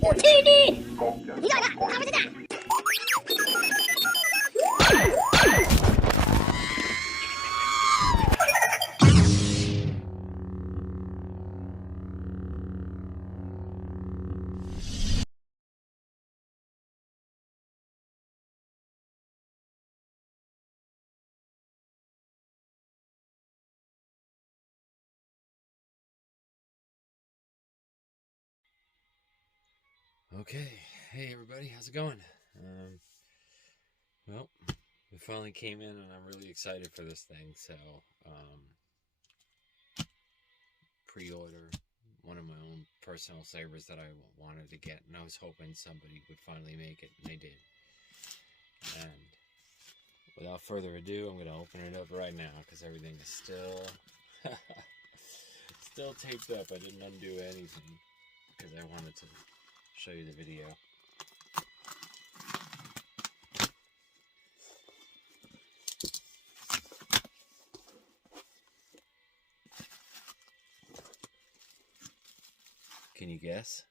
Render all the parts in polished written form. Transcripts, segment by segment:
おちびひどいなかぶせた Okay, hey everybody, how's it going? Well, it finally came in and I'm really excited for this thing, so, pre-order one of my own personal sabers that I wanted to get, and I was hoping somebody would finally make it, and they did. And without further ado, I'm going to open it up right now, because everything is still, still taped up. I didn't undo anything, because I wanted to show you the video. Can you guess?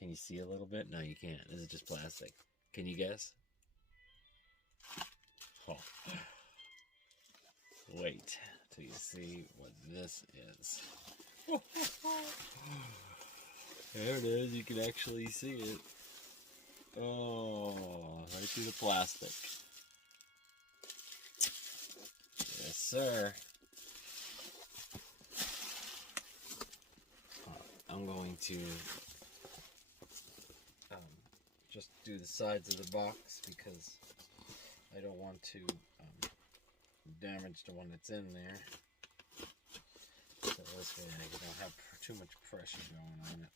Can you see a little bit? No, you can't. This is just plastic. Can you guess? Oh. Wait till you see what this is. There it is. You can actually see it. Oh, right through the plastic. Yes, sir. I'm going to just do the sides of the box because I don't want to damage the one that's in there. So this way I don't have too much pressure going on it.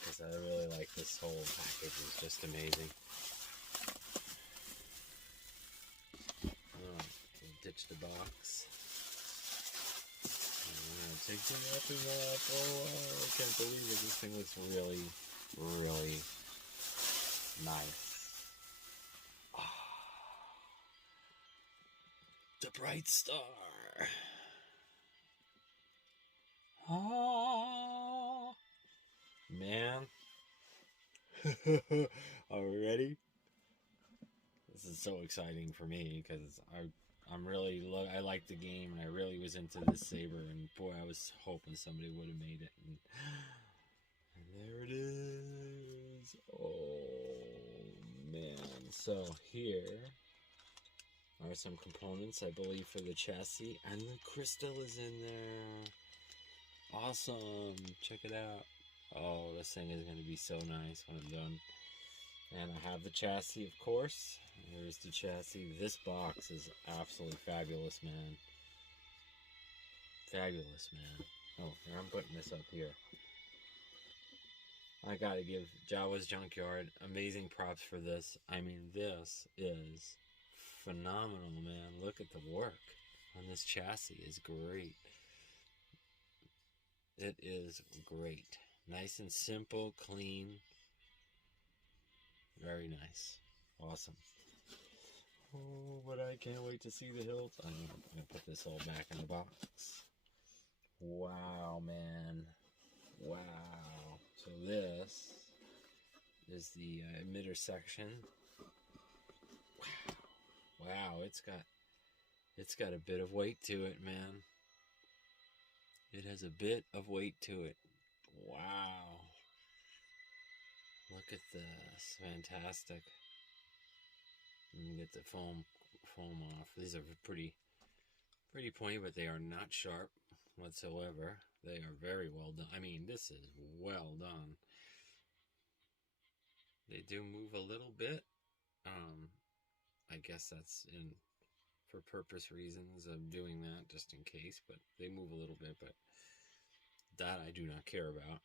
Because I really like this whole package. It's just amazing. Ditch the box. Take the wrapping off. Oh, I can't believe it. This thing looks really, really nice. Oh, the bright star. Oh, man. Are we ready? This is so exciting for me because I like the game and I really was into this saber, and boy, I was hoping somebody would have made it, and there it is. Oh man. So here are some components, I believe, for the chassis, and the crystal is in there. Awesome. Check it out. Oh, this thing is going to be so nice when I'm done. And I have the chassis, of course. Here's the chassis. This box is absolutely fabulous, man. Fabulous, man. Oh, here, I'm putting this up here. I gotta give Jawas Junyard amazing props for this. I mean, this is phenomenal, man. Look at the work on this chassis. Is great. It is great. Nice and simple, clean. Very nice. Awesome. Oh, but I can't wait to see the hilt. I'm going to put this all back in the box. Wow, man. Wow. So this is the emitter section. Wow. Wow, it's got a bit of weight to it, man. It has a bit of weight to it. Wow. Look at this. Fantastic. Let me get the foam off. These are pretty pointy, but they are not sharp whatsoever. They are very well done. I mean, this is well done. They do move a little bit. I guess that's for purpose reasons of doing that, just in case, but they move a little bit, but that I do not care about.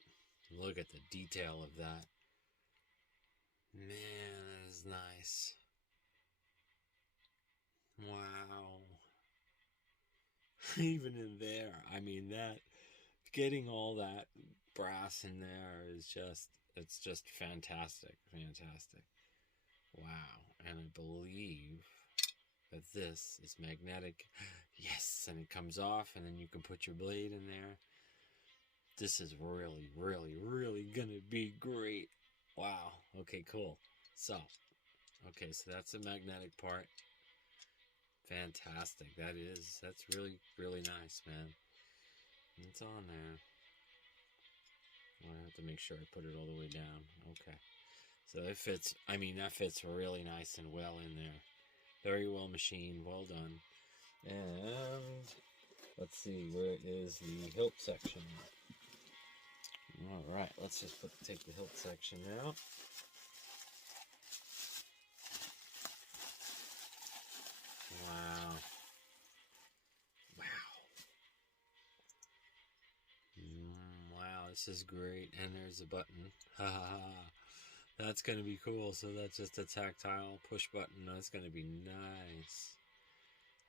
Look at the detail of that. Man, that is nice. Wow. Even in there, I mean, that getting all that brass in there is it's just fantastic. Wow. And I believe that this is magnetic. Yes, and it comes off, and then you can put your blade in there. This is really, really, really gonna be great. Wow. Okay, cool. So, okay, so that's the magnetic part. Fantastic. That's really, really nice, man. It's on there. I have to make sure I put it all the way down. Okay. So it fits, I mean, that fits really nice and well in there. Very well machined, well done. And let's see, where is the hilt section? Alright, let's just take the hilt section out. Wow. Wow, this is great. And there's a button. Ha ha ha. That's going to be cool. So that's just a tactile push button. That's going to be nice.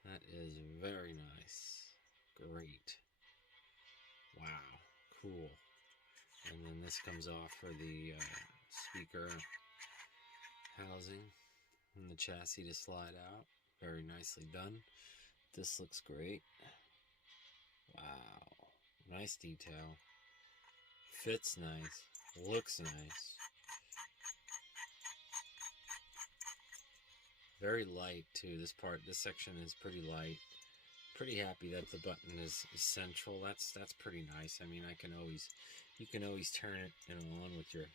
That is very nice. Great. Wow. Cool. And then this comes off for the speaker housing and the chassis to slide out. Very nicely done. This looks great. Wow. Nice detail. Fits nice. Looks nice. Very light too. This section is pretty light. Pretty happy that the button is central. That's pretty nice. I mean, you can always turn it, on with your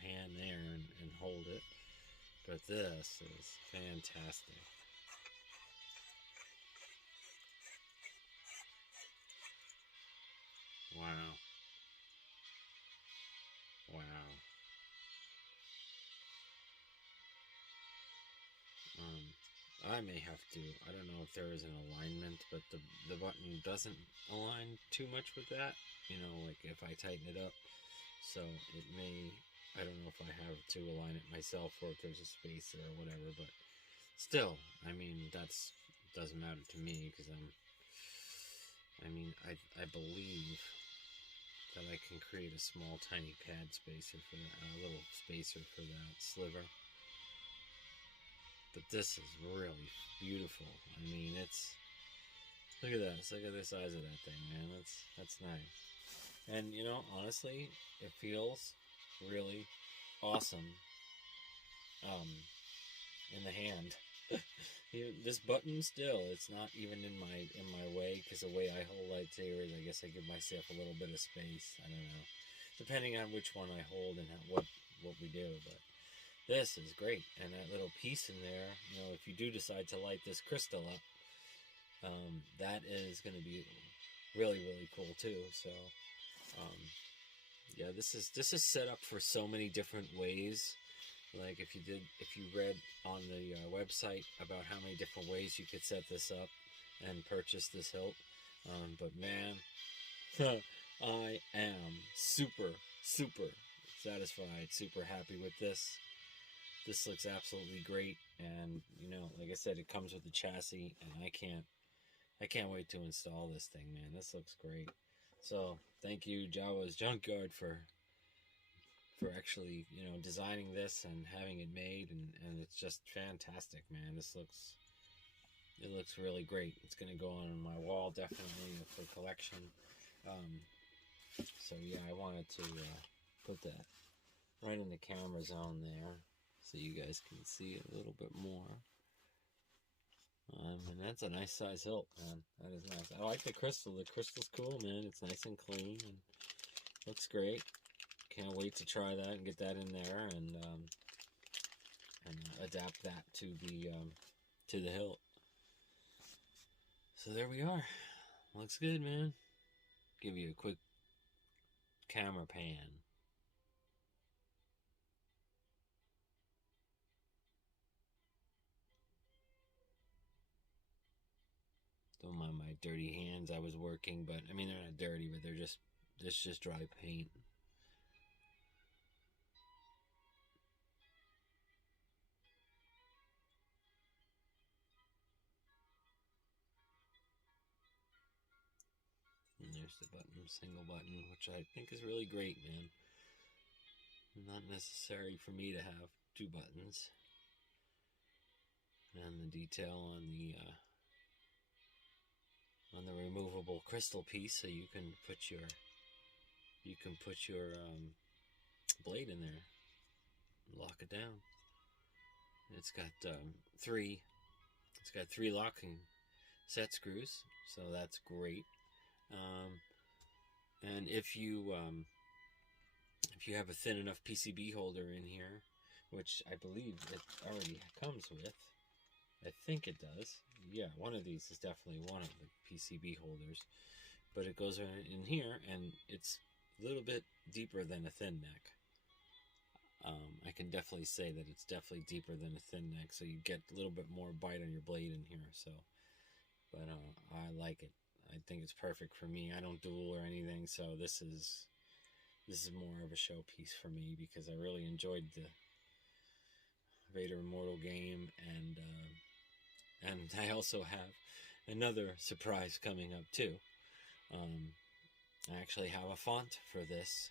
hand there and hold it. But this is fantastic. Wow. Wow. I may have to, I don't know if there is an alignment, but the button doesn't align too much with that, like if I tighten it up. So it may, I don't know if I have to align it myself or if there's a space there or whatever, but still, I mean, doesn't matter to me because I believe that I can create a small tiny pad spacer for that, a little spacer for that sliver. But this is really beautiful. I mean, look at this. Look at the size of that thing, man. That's nice. And, honestly, it feels really awesome in the hand. This button still, it's not even in my way, because the way I hold lightsabers, I guess I give myself a little bit of space. I don't know. Depending on which one I hold and what we do, but this is great. And that little piece in there, if you do decide to light this crystal up, that is going to be really, really cool too. So, yeah, this is set up for so many different ways. Like if you read on the website about how many different ways you could set this up and purchase this hilt. But man, I am super, super satisfied, super happy with this. This looks absolutely great, and like I said, it comes with the chassis, and I can't wait to install this thing, man. This looks great. So thank you, Jawas Junyard, for actually designing this and having it made, and it's just fantastic, man. It looks really great. It's gonna go on my wall definitely for collection. So yeah, I wanted to put that right in the camera zone there, so you guys can see it a little bit more. And that's a nice size hilt, man. That is nice. I like the crystal. The crystal's cool, man. It's nice and clean and looks great. Can't wait to try that and get that in there and adapt that to the hilt. So there we are. Looks good, man. Give you a quick camera pan. Don't mind my dirty hands. I was working, but I mean, they're not dirty, but it's just dry paint. And there's the button, single button, which I think is really great, man. Not necessary for me to have two buttons. And the detail on the removable crystal piece, so you can put your you can put your blade in there, lock it down. It's got three locking set screws, so that's great. And if you have a thin enough PCB holder in here, which I believe it already comes with, I think it does. Yeah, one of these is definitely one of the PCB holders, but it goes in here, and it's a little bit deeper than a thin neck. I can definitely say that it's definitely deeper than a thin neck, so you get a little bit more bite on your blade in here. So, but I like it. I think it's perfect for me. I don't duel or anything, so this is more of a showpiece for me because I really enjoyed the Vader Immortal game, and I also have another surprise coming up too. I actually have a font for this,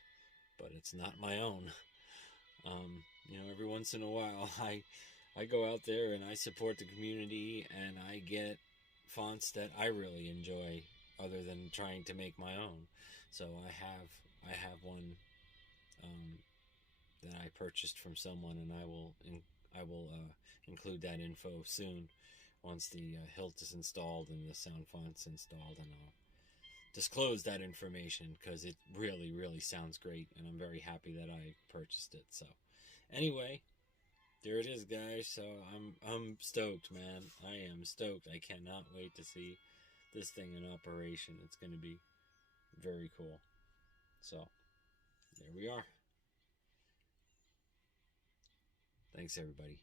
but it's not my own. Every once in a while, I go out there and I support the community, and I get fonts that I really enjoy, other than trying to make my own. So I have one that I purchased from someone, and I will include that info soon once the hilt is installed and the sound font's installed, and I'll disclose that information because it really, really sounds great, and I'm very happy that I purchased it. So anyway, there it is, guys. So I'm stoked, man. I am stoked. I cannot wait to see this thing in operation. It's going to be very cool. So there we are. Thanks, everybody.